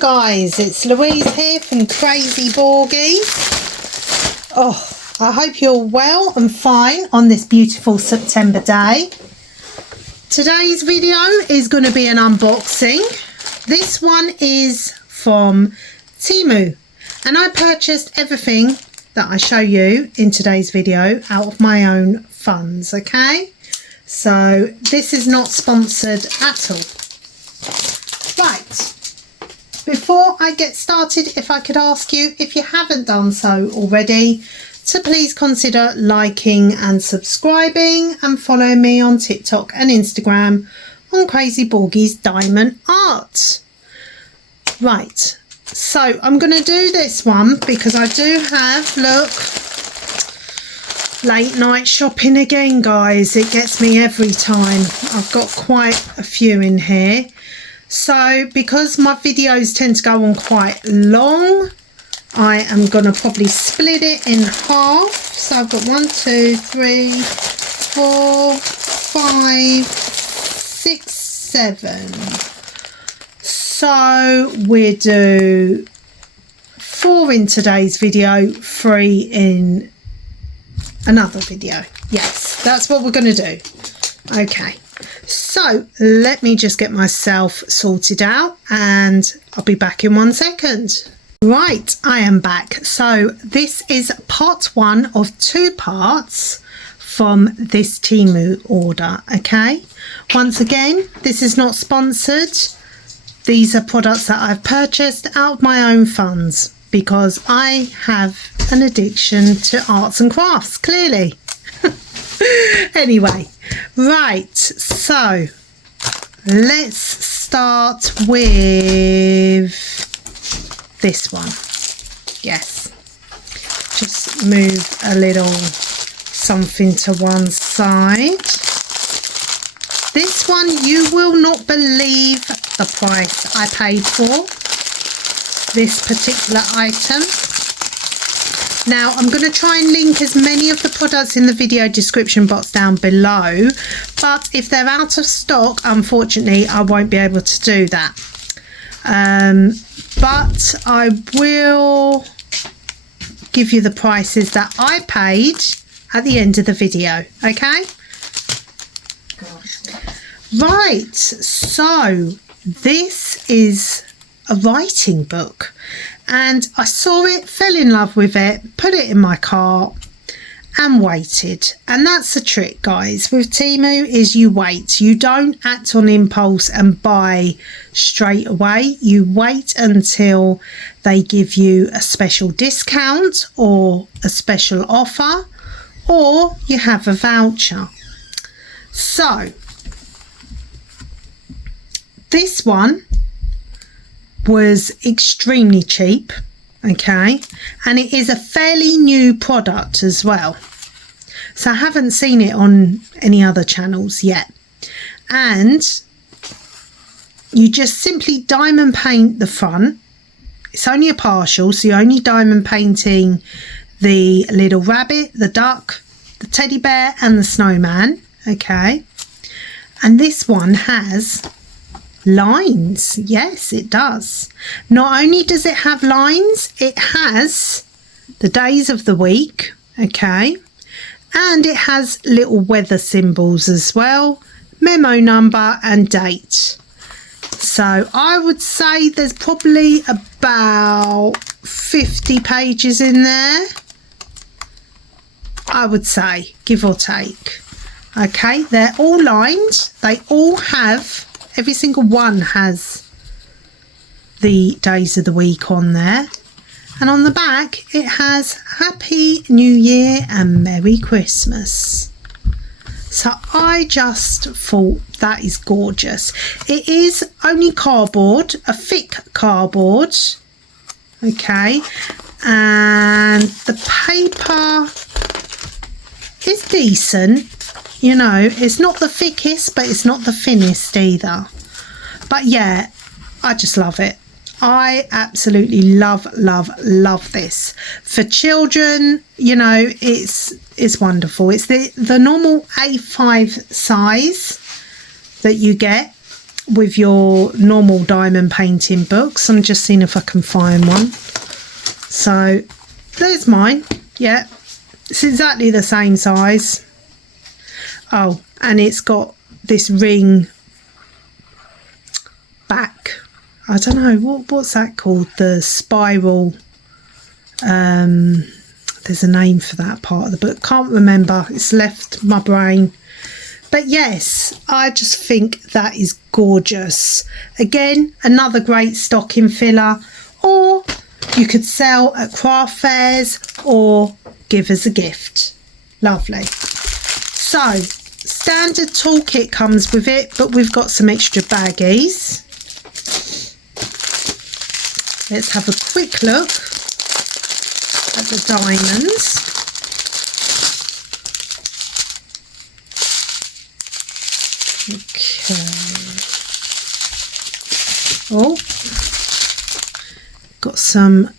guys, it's Louise here from Crazy Borgies. I hope you're well and fine on this beautiful September day. Today's video is going to be an unboxing. This one is from Temu, and I purchased everything that I show you in today's video out of my own funds, okay? So this is not sponsored at all. Right, before I get started, if I could ask you, if you haven't done so already, to please consider liking and subscribing and follow me on TikTok and Instagram on Crazy Borgies Diamond Art. Right, so I'm going to do this one because I do have, look, late night shopping again, guys. It gets me every time. I've got quite a few in here. So because my videos tend to go on quite long, I am going to probably split it in half. So I've got 1, 2, 3, 4, 5, 6, 7. So we do 4 in today's video, 3 in another video. Yes, that's what we're going to do. Okay, so let me just get myself sorted out and I'll be back in 1 second. Right, I am back. So this is part 1 of 2 parts from this Temu order, okay? Once again, this is not sponsored. These are products that I've purchased out of my own funds because I have an addiction to arts and crafts, clearly. Anyway, right, so let's start with this one. Yes, just move a little something to one side. This one, you will not believe the price I paid for this particular item. Now I'm going to try and link as many of the products in the video description box down below, but if they're out of stock, unfortunately I won't be able to do that. But I will give you the prices that I paid at the end of the video, okay? Right, so this is a writing book, and I saw it, fell in love with it, put it in my cart and waited. And that's the trick, guys, with Temu, is you wait. You don't act on impulse and buy straight away. You wait until they give you a special discount or a special offer, or you have a voucher. So this one was extremely cheap, okay, and it is a fairly new product as well, so I haven't seen it on any other channels yet. And you just simply diamond paint the front. It's only a partial, so you're only diamond painting the little rabbit, the duck, the teddy bear and the snowman, okay. And this one has lines. Yes, it does. Not only does it have lines, it has the days of the week, okay, and it has little weather symbols as well, memo number and date. So I would say there's probably about 50 pages in there, I would say, give or take. Okay, they're all lined. They all have, every single one has the days of the week on there. And on the back it has Happy New Year and Merry Christmas. So I just thought that is gorgeous. It is only cardboard, a thick cardboard, okay, and the paper is decent. You know, it's not the thickest, but it's not the thinnest either. But yeah, I just love it. I absolutely love this. For children, you know, it's wonderful. It's the normal A5 size that you get. with your normal diamond painting books. I'm just seeing if I can find one. So there's mine. Yeah, it's exactly the same size. Oh, and it's got this ring back. I don't know what's that called, the spiral. There's a name for that part of the book, can't remember, it's left my brain. But yes, I just think that is gorgeous. Again, another great stocking filler, or you could sell at craft fairs or give as a gift. Lovely. So standard toolkit comes with it, but we've got some extra baggies. Let's have a quick look at the diamonds. Okay. Oh, got some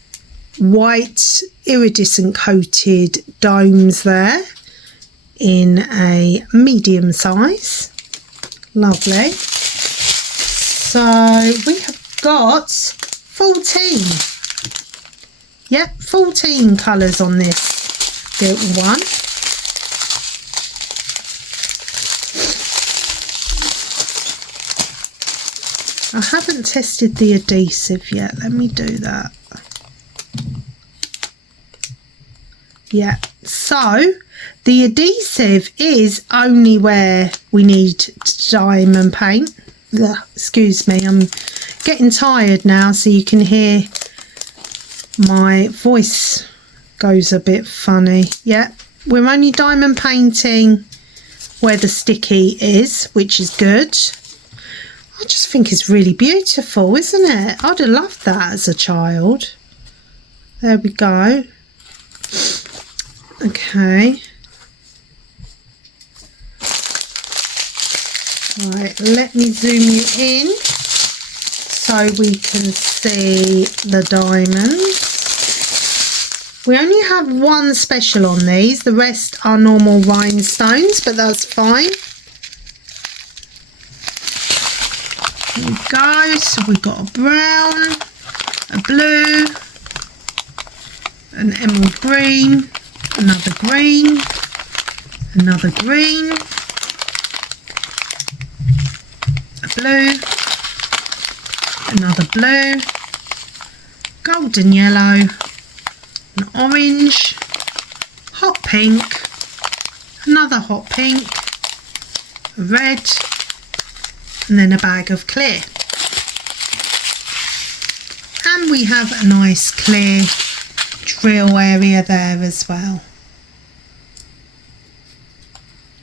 white iridescent coated domes there in a medium size. Lovely. So we have got 14. Yep, 14 colours on this little one. I haven't tested the adhesive yet. Let me do that. Yeah, so the adhesive is only where we need diamond paint. Ugh, excuse me, I'm getting tired now, so you can hear my voice goes a bit funny. Yeah, we're only diamond painting where the sticky is, which is good. I just think it's really beautiful, isn't it? I'd have loved that as a child. There we go. Okay. Right, let me zoom you in so we can see the diamonds. We only have one special on these. The rest are normal rhinestones, but that's fine. There we go. So we've got a brown, a blue, an emerald green, another green, another green, a blue, another blue, golden yellow, an orange, hot pink, another hot pink, a red, and then a bag of clear. And we have a nice clear drill area there as well.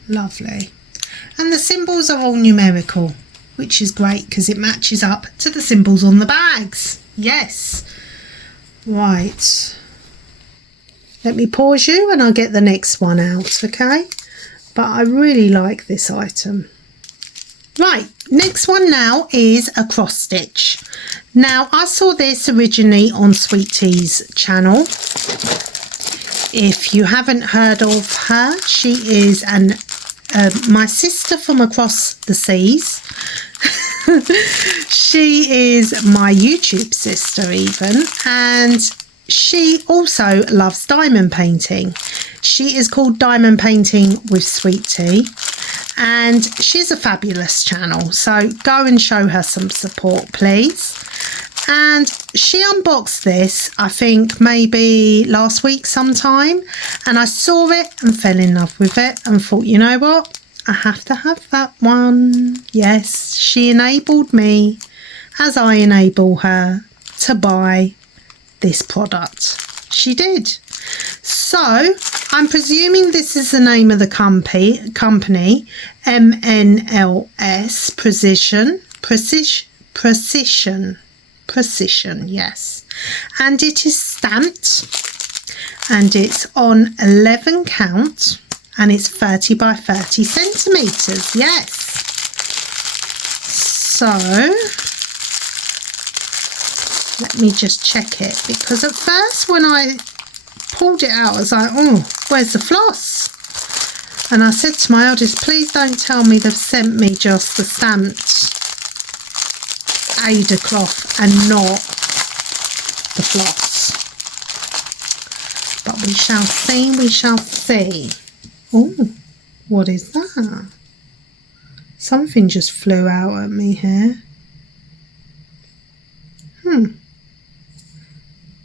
Lovely. And the symbols are all numerical, which is great because it matches up to the symbols on the bags. Yes. Right. Let me pause you and I'll get the next one out, okay? But I really like this item. Right, next one now is a cross stitch. Now, I saw this originally on Sweet Tea's channel. If you haven't heard of her, she is my sister from across the seas. She is my YouTube sister even, and she also loves diamond painting. She is called Diamond Painting with Sweet Tea, and she's a fabulous channel, so go and show her some support, please. And she unboxed this, I think maybe last week sometime, and I saw it and fell in love with it and thought, you know what, I have to have that one. Yes, she enabled me, as I enable her, to buy this product. She did. So I'm presuming this is the name of the company, MNLS Precision, yes. And it is stamped, and it's on 11 count, and it's 30 by 30 centimetres, yes. So let me just check it, because at first when I pulled it out I was like, oh, where's the floss? And I said to my eldest, please don't tell me they've sent me just the stamped Ada cloth and not the floss. But we shall see, we shall see. Oh, what is that? Something just flew out at me here.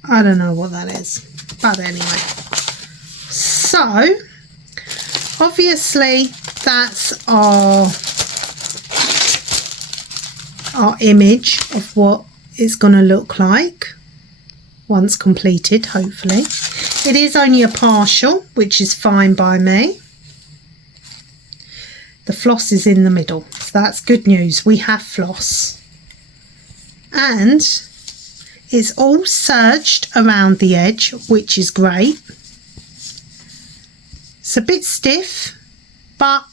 I don't know what that is, but anyway. So, obviously, that's our image of what it's going to look like once completed, hopefully. It is only a partial, which is fine by me. The floss is in the middle, so that's good news. We have floss. And it's all serged around the edge, which is great. It's a bit stiff, but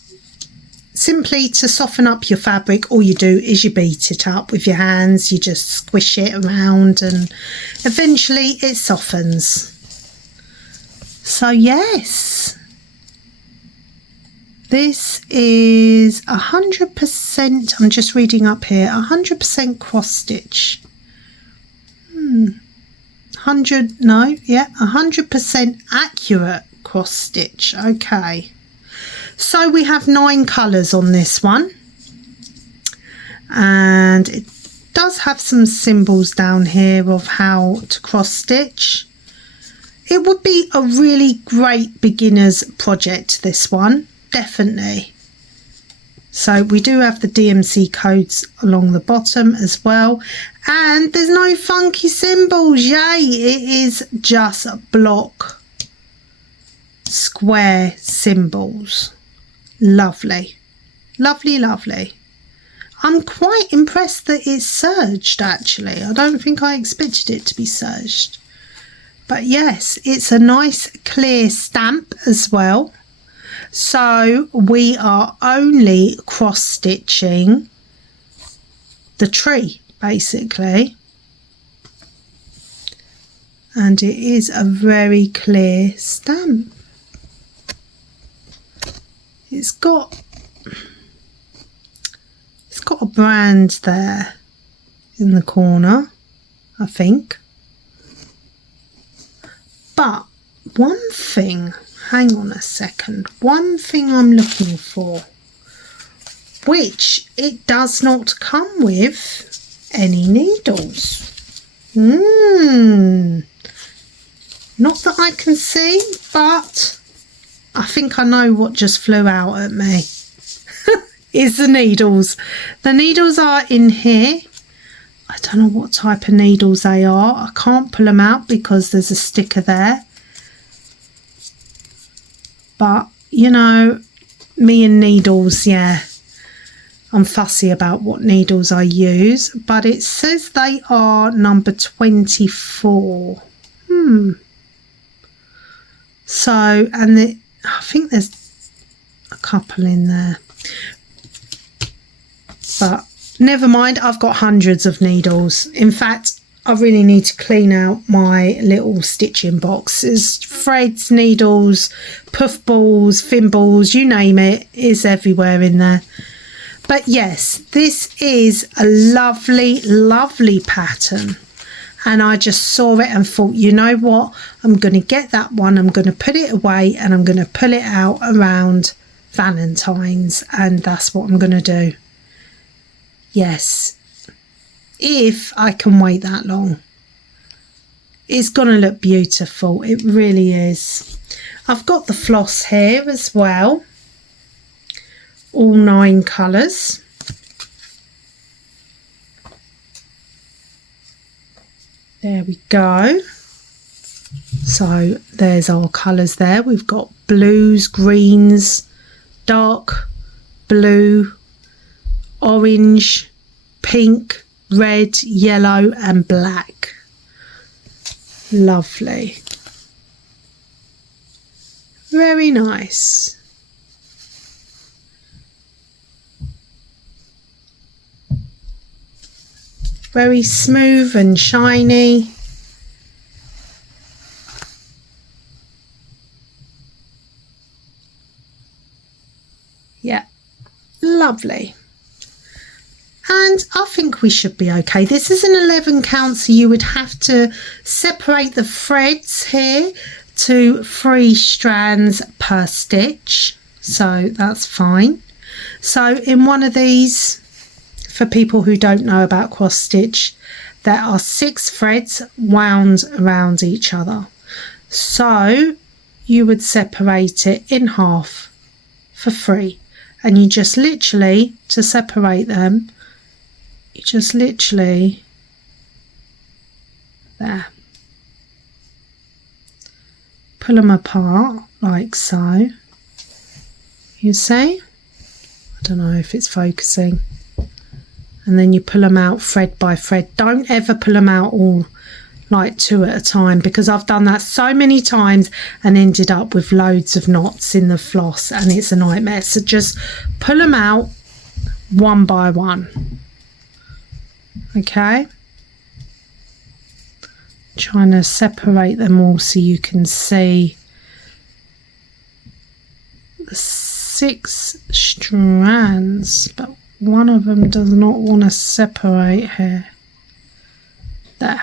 simply to soften up your fabric, all you do is you beat it up with your hands. You just squish it around and eventually it softens. So yes, this is 100%, I'm just reading up here, 100% cross stitch. 100% accurate cross stitch. Okay, so we have 9 colours on this one, and it does have some symbols down here of how to cross stitch. It would be a really great beginner's project, this one, definitely. So we do have the DMC codes along the bottom as well, and there's no funky symbols. Yay, it is just block square symbols. Lovely, lovely, lovely. I'm quite impressed that it's serged, actually. I don't think I expected it to be serged, but yes, it's a nice clear stamp as well. So we are only cross stitching the tree basically, and it is a very clear stamp. It's got a brand there in the corner, I think. But one thing, hang on a second, one thing I'm looking for, which it does not come with any needles. Not that I can see, but I think I know what just flew out at me. Is the needles. The needles are in here. I don't know what type of needles they are. I can't pull them out because there's a sticker there. But, you know, me and needles, yeah. I'm fussy about what needles I use. But it says they are number 24. So, and I think there's a couple in there. But never mind, I've got hundreds of needles. In fact, I really need to clean out my little stitching box. There's threads, needles, puff balls, thimbles, you name it, is everywhere in there. But yes, this is a lovely, lovely pattern. And I just saw it and thought, you know what, I'm going to get that one, I'm going to put it away and I'm going to pull it out around Valentine's, and that's what I'm going to do. Yes, if I can wait that long. It's going to look beautiful, it really is. I've got the floss here as well, all 9 colours. There we go. So there's our colours there. We've got blues, greens, dark blue, orange, pink, red, yellow and black. Lovely. Very nice. Very smooth and shiny. Yeah, lovely. And I think we should be okay. This is an 11 count, so you would have to separate the threads here to 3 strands per stitch. So that's fine. So in one of these, for people who don't know about cross stitch, there are 6 threads wound around each other. So you would separate it in half for 3. And you just literally, to separate them, you just literally, there, pull them apart like so. You see? I don't know if it's focusing. And then you pull them out thread by thread. Don't ever pull them out all like 2 at a time, because I've done that so many times and ended up with loads of knots in the floss and it's a nightmare. So just pull them out one by one. Okay, trying to separate them all so you can see the 6 strands, but one of them does not want to separate here. There.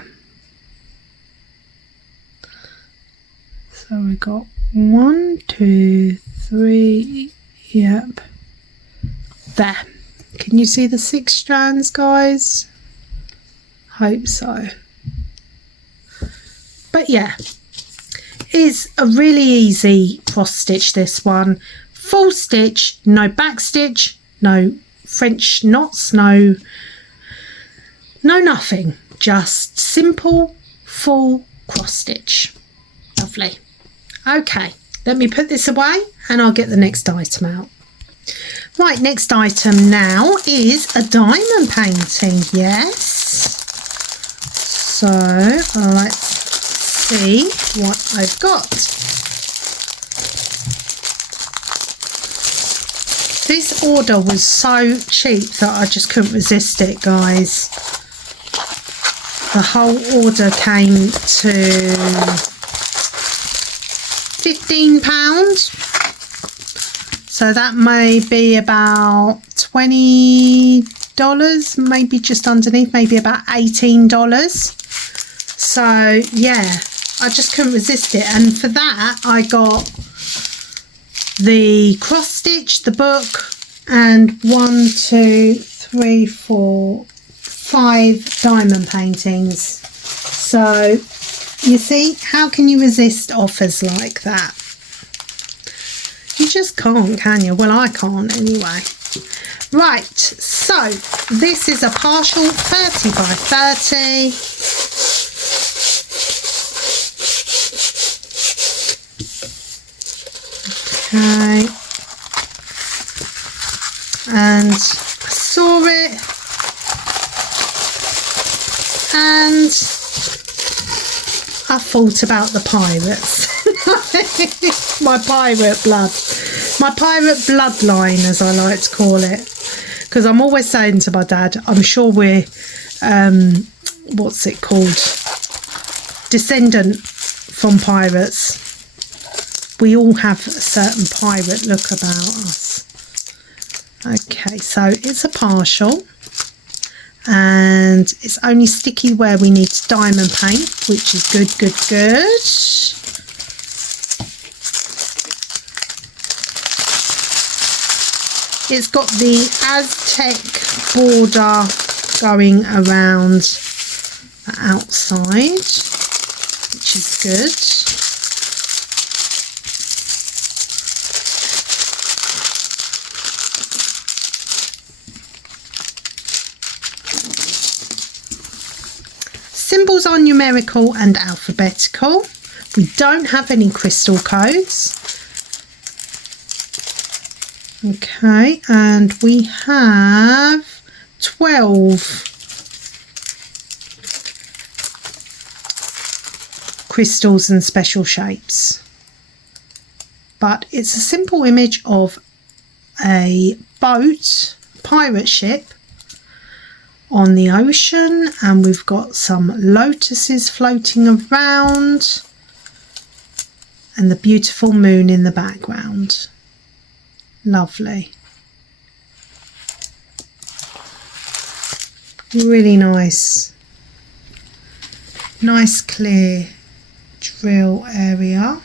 So we got 1, 2, 3, yep, there. Can you see the 6 strands, guys? Hope so. But yeah, it's a really easy cross stitch, this one. Full stitch, no back stitch, no French knots, no nothing, just simple full cross stitch. Lovely. Okay, let me put this away and I'll get the next item out. Right, next item now is a diamond painting. Yes. So let's see what I've got. This order was so cheap that I just couldn't resist it, guys. The whole order came to £15, so that may be about $20, maybe just underneath, maybe about $18. So yeah, I just couldn't resist it, and for that I got the cross stitch, the book, and 1, 2, 3, 4, 5 diamond paintings. So you see, how can you resist offers like that? You just can't, can you? Well, I can't anyway. Right, so this is a partial 30 by 30. Okay. And I saw it. And I thought about the pirates. My pirate blood. My pirate bloodline, as I like to call it. Because I'm always saying to my dad, I'm sure we're, what's it called? Descendant from pirates. We all have a certain pirate look about us. Okay, so it's a partial. And it's only sticky where we need to diamond paint, which is good, good, good. It's got the Aztec border going around the outside, which is good. Symbols are numerical and alphabetical. We don't have any crystal codes. Okay, and we have 12 crystals and special shapes. But it's a simple image of a boat, pirate ship, on the ocean, and we've got some lotuses floating around and the beautiful moon in the background. Lovely. Really nice. Nice clear drill area.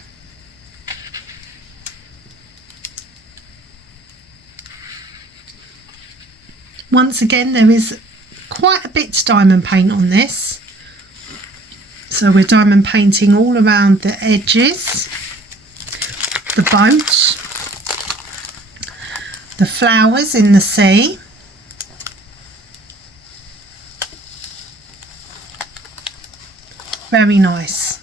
Once again, there is quite a bit of diamond paint on this. So we're diamond painting all around the edges, the boat, the flowers in the sea. Very nice.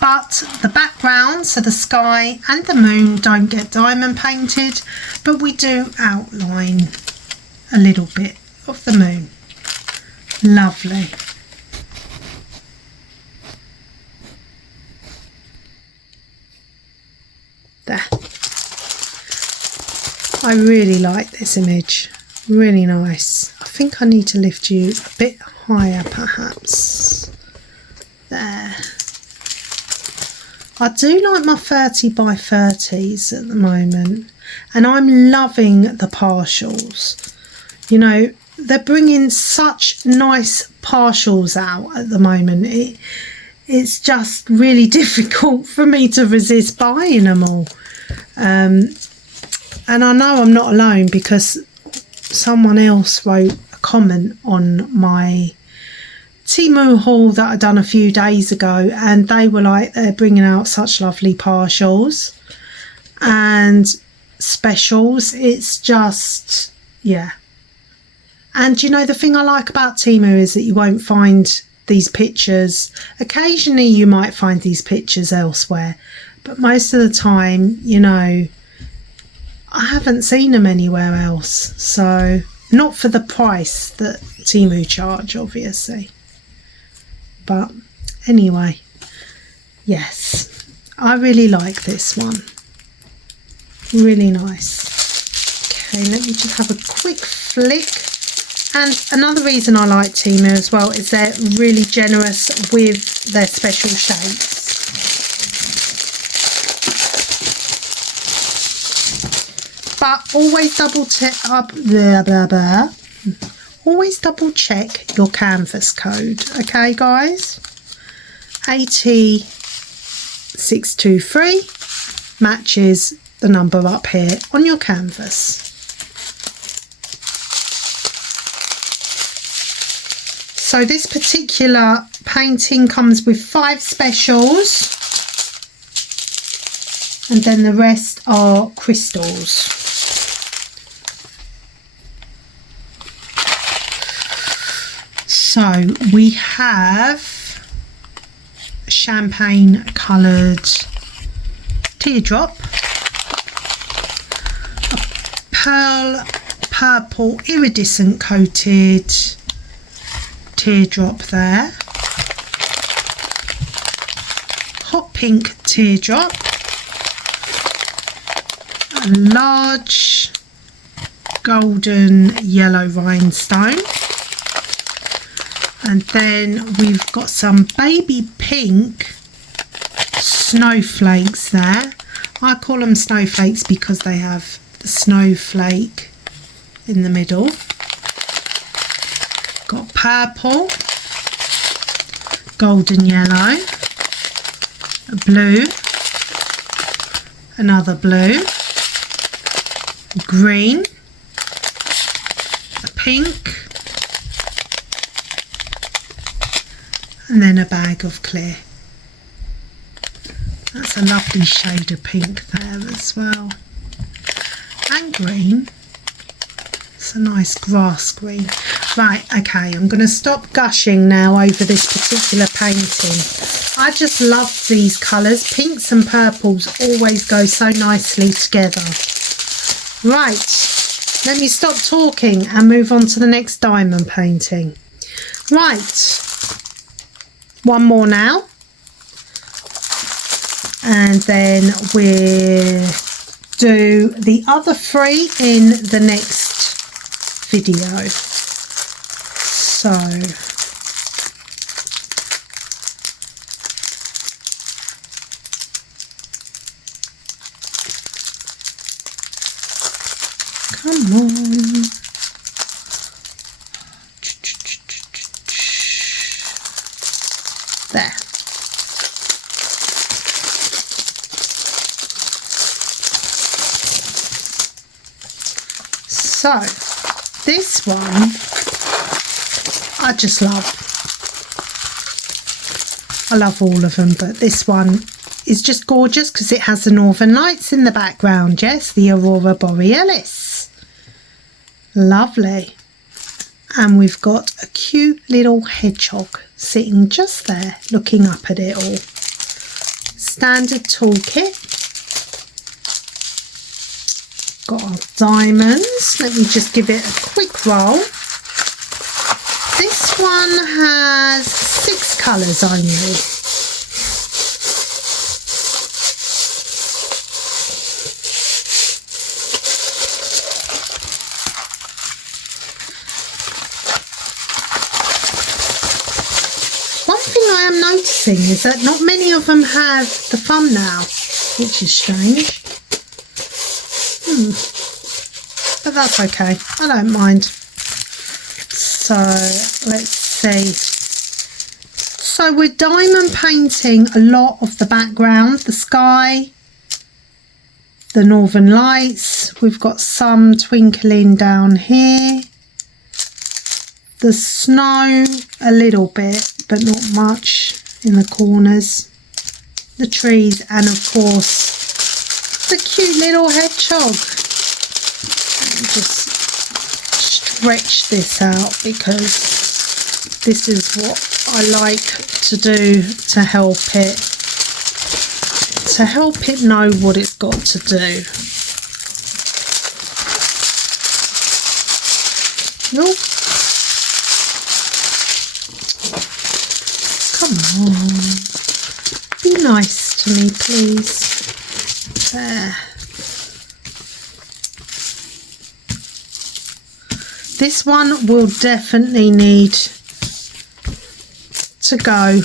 But the background, so the sky and the moon, don't get diamond painted, but we do outline a little bit of the moon. Lovely. There. I really like this image. Really nice. I think I need to lift you a bit higher perhaps. There. I do like my 30 by 30s at the moment, and I'm loving the partials. You know, they're bringing such nice partials out at the moment. It's just really difficult for me to resist buying them all. And I know I'm not alone, because someone else wrote a comment on my Temu haul that I done a few days ago, and they were like, they're bringing out such lovely partials and specials. It's just, yeah. And you know, the thing I like about Temu is that you won't find these pictures. Occasionally you might find these pictures elsewhere, but most of the time, you know, I haven't seen them anywhere else. So not for the price that Temu charge, obviously. But anyway, yes, I really like this one. Really nice. Okay, let me just have a quick flick. And another reason I like Temu as well is they're really generous with their special shapes. But always double check always double check your canvas code, okay guys? AT623 matches the number up here on your canvas. So this particular painting comes with 5 specials, and then the rest are crystals. So we have a champagne coloured teardrop, a pearl purple iridescent coated teardrop there, hot pink teardrop, a large golden yellow rhinestone, and then we've got some baby pink snowflakes there. I call them snowflakes because they have the snowflake in the middle. Got purple, golden yellow, a blue, another blue, green, a pink, and then a bag of clear. That's a lovely shade of pink there as well. And green. It's a nice grass green. Right, okay, I'm going to stop gushing now over this particular painting. I just love these colours. Pinks and purples always go so nicely together. Right, let me stop talking and move on to the next diamond painting. Right, one more now. And then we'll do the other 3 in the next video. So come on. So this one I just love. I love all of them, but this one is just gorgeous because it has the northern lights in the background. Yes, the aurora borealis. Lovely. And we've got a cute little hedgehog sitting just there looking up at it all. Standard toolkit. Got our diamonds. Let me just give it a quick roll. This one has 6 colours only. One thing I am noticing is that not many of them have the thumbnail, which is strange. But that's okay, I don't mind. So let's see. So we're diamond painting a lot of the background, the sky, the northern lights. We've got some twinkling down here. The snow a little bit, but not much in the corners. The trees, and of course the cute little hedgehog. And just stretch this out because this is what I like to do to help it know what it's got to do. Nope. Come on, be nice to me, please. There. This one will definitely need to go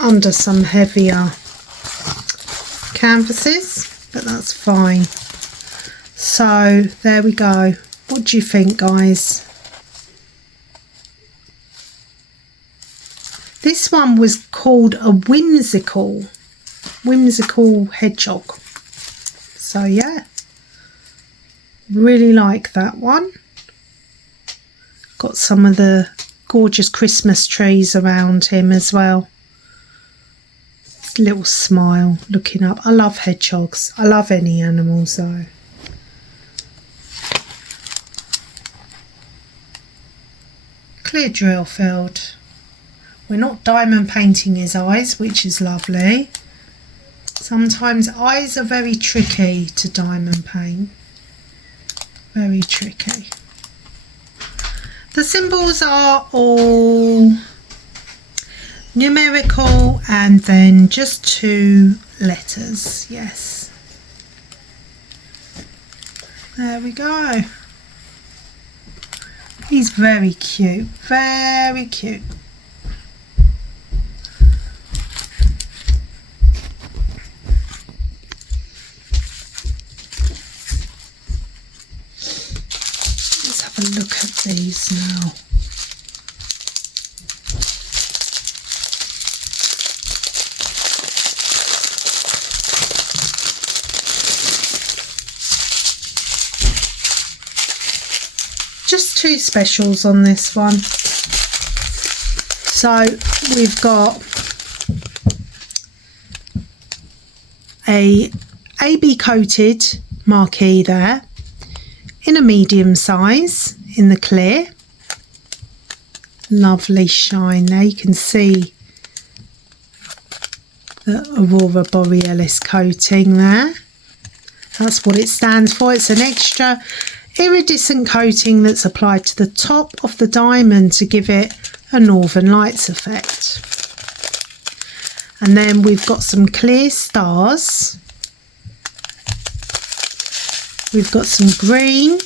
under some heavier canvases, but that's fine. So there we go. What do you think, guys? This one was called a whimsical hedgehog. So yeah, really like that one. Got some of the gorgeous Christmas trees around him as well. His little smile looking up. I love hedgehogs. I love any animals though. Clear drill field. We're not diamond painting his eyes, which is lovely. Sometimes eyes are very tricky to diamond paint. Very tricky. The symbols are all numerical and then just 2 letters. Yes. There we go. He's very cute. Very cute. Look at these now. Just 2 specials on this one. So we've got a AB coated marquee there in a medium size in the clear. Lovely shine there. You can see the aurora borealis coating there. That's what it stands for. It's an extra iridescent coating that's applied to the top of the diamond to give it a northern lights effect. And then we've got some clear stars. We've got some green,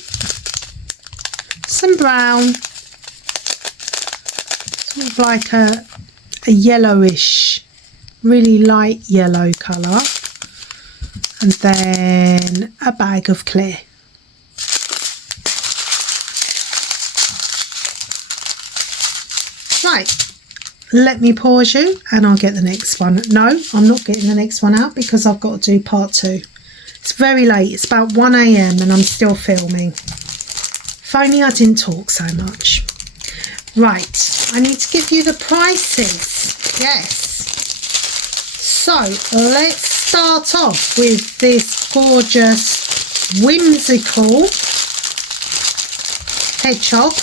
some brown, sort of like a yellowish, really light yellow colour, and then a bag of clear. Right, let me pause you and I'll get the next one. No, I'm not getting the next one out because I've got to do part 2. It's very late. It's about 1 a.m. and I'm still filming. If only I didn't talk so much. Right, I need to give you the prices. Yes. So let's start off with this gorgeous Whimsical Hedgehog.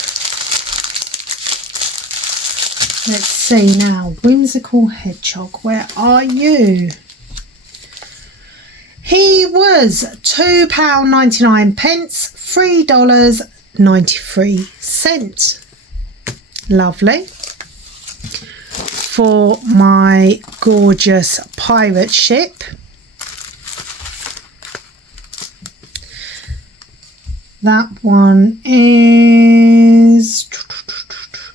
Let's see now. Whimsical Hedgehog, where are you? He was £2.99, $3.93. Lovely. For my gorgeous pirate ship. That one is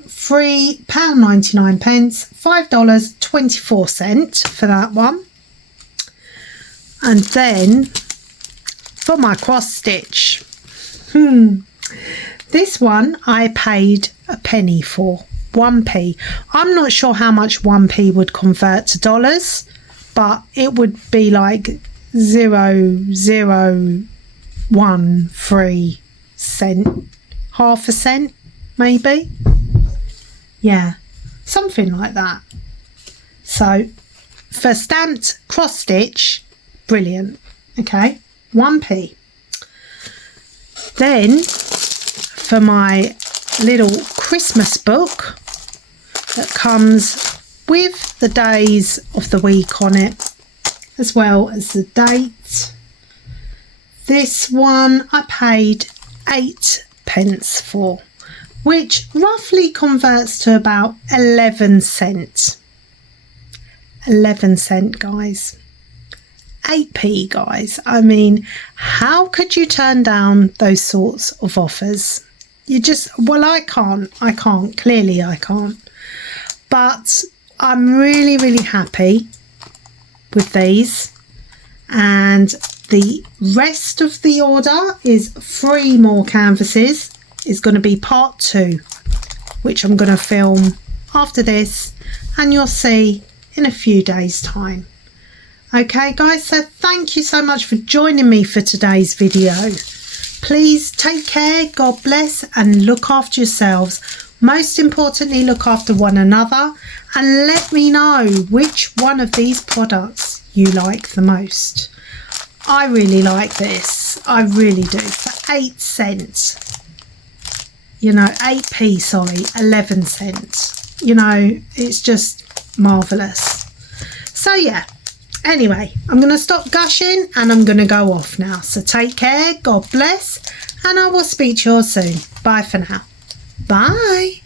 £3.99, $5.24 for that one. And then for my cross stitch, this one I paid a penny for, 1p. I'm not sure how much 1p would convert to dollars, but it would be like 0.013 cent, half a cent maybe. Yeah, something like that. So for stamped cross stitch, brilliant. Okay, 1p. Then for my little Christmas book that comes with the days of the week on it, as well as the date. This one I paid 8p for, which roughly converts to about 11 cents. 11 cent, guys. 8p, guys. I mean, how could you turn down those sorts of offers? You just, well, I can't, clearly I can't. But I'm really, really happy with these. And the rest of the order is 3 more canvases. It's going to be part 2, which I'm going to film after this, and you'll see in a few days' time. Okay, guys, so thank you so much for joining me for today's video. Please take care, God bless, and look after yourselves. Most importantly, look after one another, and let me know which one of these products you like the most. I really like this. I really do. For 8 cents. You know, 8p, sorry, 11 cents. You know, it's just marvellous. So, yeah. Anyway, I'm going to stop gushing and I'm going to go off now. So take care, God bless, and I will speak to you all soon. Bye for now. Bye.